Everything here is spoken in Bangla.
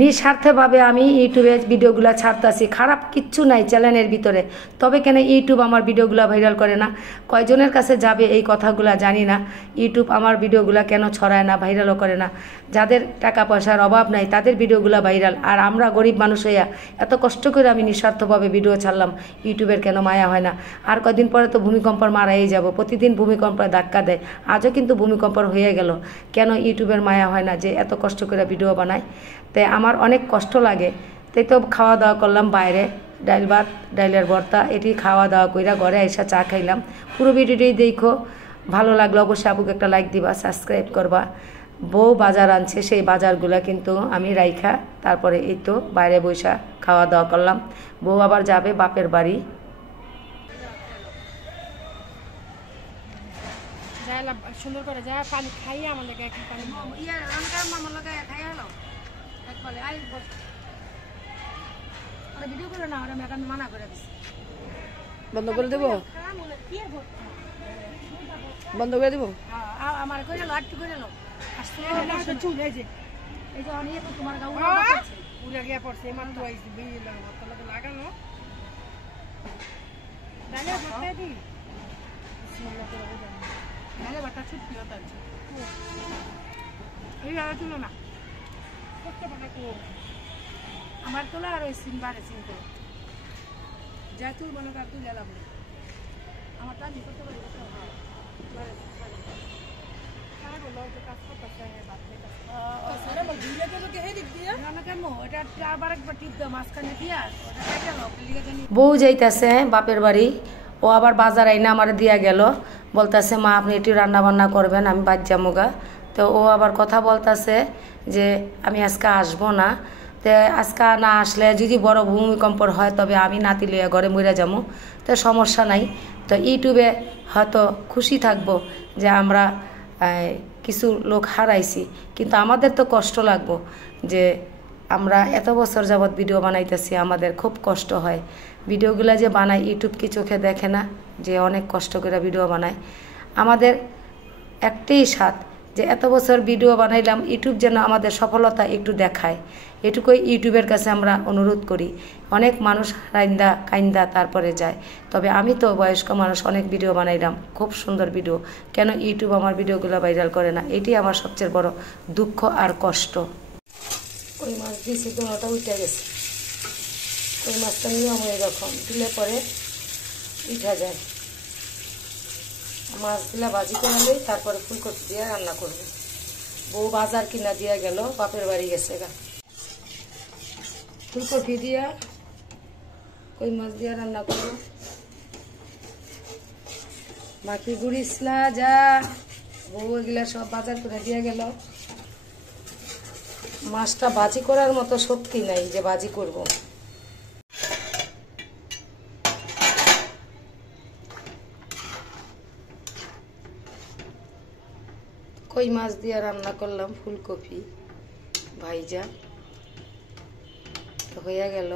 নিঃস্বার্থভাবে আমি ইউটিউবে ভিডিওগুলো ছাড়তেছি, খারাপ কিচ্ছু নাই চ্যানেলের ভিতরে। তবে কেন ইউটিউব আমার ভিডিওগুলো ভাইরাল করে না? কয়জনের কাছে যাবে এই কথাগুলো জানি না। ইউটিউব আমার ভিডিওগুলো কেন ছড়ায় না, ভাইরালও করে না? যাদের টাকা পয়সার অভাব নাই তাদের ভিডিওগুলো ভাইরাল, আর আমরা গরিব মানুষ হইয়া এত কষ্ট করে আমি নিঃস্বার্থভাবে ভিডিও ছাড়লাম, ইউটিউবের কেন মায়া হয় না? আর কয়দিন পরে তো ভূমিকম্পর মারাই যাব, প্রতিদিন ভূমিকম্পে ধাক্কা দেয়, আজও কিন্তু ভূমিকম্প হয়ে গেল। কেন ইউটিউবের মায়া হয় না যে এত কষ্ট করে ভিডিও বানায়? তাই আমার অনেক কষ্ট লাগে। তাই তো খাওয়া দাওয়া করলাম বাইরে, ডাইল ভাত, ডাইলের ভর্তা, এটি খাওয়া দাওয়া কইরা ঘরে এসে চা খাইলাম। পুরো ভিডিওটি দেখো, ভালো লাগলো অবশ্যই আপুকে একটা লাইক দিবা, সাবস্ক্রাইব করবা। বউ বাজার আনছে, সেই বাজারগুলো কিন্তু আমি রাইখা তারপরে এই তো বাইরে বৈশা খাওয়া দাওয়া করলাম। বউ আবার যাবে বাপের বাড়ি। সুন্দর করে যা পানি খাইয়ে আমার লাগে একটু পানি খাইয়া হলো ভিডিও করে না, আমি এখন মানা করে দিচ্ছি। বন্ধ করে দেবো, বন্ধ করে দেবো। আমার করে লো, আটটু করে লো। চুল এই যে এই যে অনেক তোমার গাউ উড়ে গিয়ে পড়ছে, এমন তো আইছি বিয়ে লাগানো ডালে ভর্তা দি ডালে ভর্তা ছুটকি হতা এই আর চুল না করতে পারে কো আমার তোলা আর ওই সিনবারে চিনতে যা চুল বলো কার তুলে লাভ আমার তা নি করতে পারি বউ যাইতেছে বাপের বাড়ি, ও আবার বাজার আইনা আমার দিয়া গেল, বলতেছে মা আপনি একটু রান্না বান্না করবেন, আমি বাদ যামুগা। তো ও আবার কথা বলতেছে যে আমি আজকে আসবো না, তো আজকে না আসলে যদি বড় ভূমিকম্প হয় তবে আমি নাতি লইয়া ঘরে মরে যাবো, তো সমস্যা নাই। তো ইউটিউবে হয়তো খুশি থাকবো যে আমরা কিছু লোক হারাইছি, কিন্তু আমাদের তো কষ্ট লাগবো যে আমরা এত বছর যাবৎ ভিডিও বানাইতেছি, আমাদের খুব কষ্ট হয়। ভিডিওগুলো যে বানাই ইউটিউব কি চোখে দেখে না যে অনেক কষ্ট করে ভিডিও বানায়? আমাদের একটাই স্বাদ যে এত বছর ভিডিও বানাইলাম, ইউটিউব যেন আমাদের সফলতা একটু দেখায়, এটুকুই ইউটিউবের কাছে আমরা অনুরোধ করি। অনেক মানুষ রাইন্দা কাইন্দা তারপরে যায়, তবে আমি তো বয়স্ক মানুষ, অনেক ভিডিও বানাইলাম, খুব সুন্দর ভিডিও, কেন ইউটিউব আমার ভিডিওগুলো ভাইরাল করে না? এটি আমার সবচেয়ে বড় দুঃখ আর কষ্ট। কই মাছ দিয়েছি, দোনোটা উঠে গেছে। কই মাছটা নিয়ম এরকম দিলে পরে উঠা যায়। মাছগুলা ভাজি করে নিই, তারপরে ফুলকপি দিয়ে রান্না করবো। বউ বাজার কিনা দিয়া গেল, বাপের বাড়ি গেছে গা। ফুলকপি দিয়া কই মাছ দিয়া রান্না করবো। বাকি গুড়িসলা যা বউ এগুলা সব বাজার করে দিয়া গেল। মাছটা ভাজি করার মতো শক্তি নাই যে ভাজি করব। কই মাছ দিয়ে রান্না করলাম ফুলকপি ভাইজা, হয়ে গেল।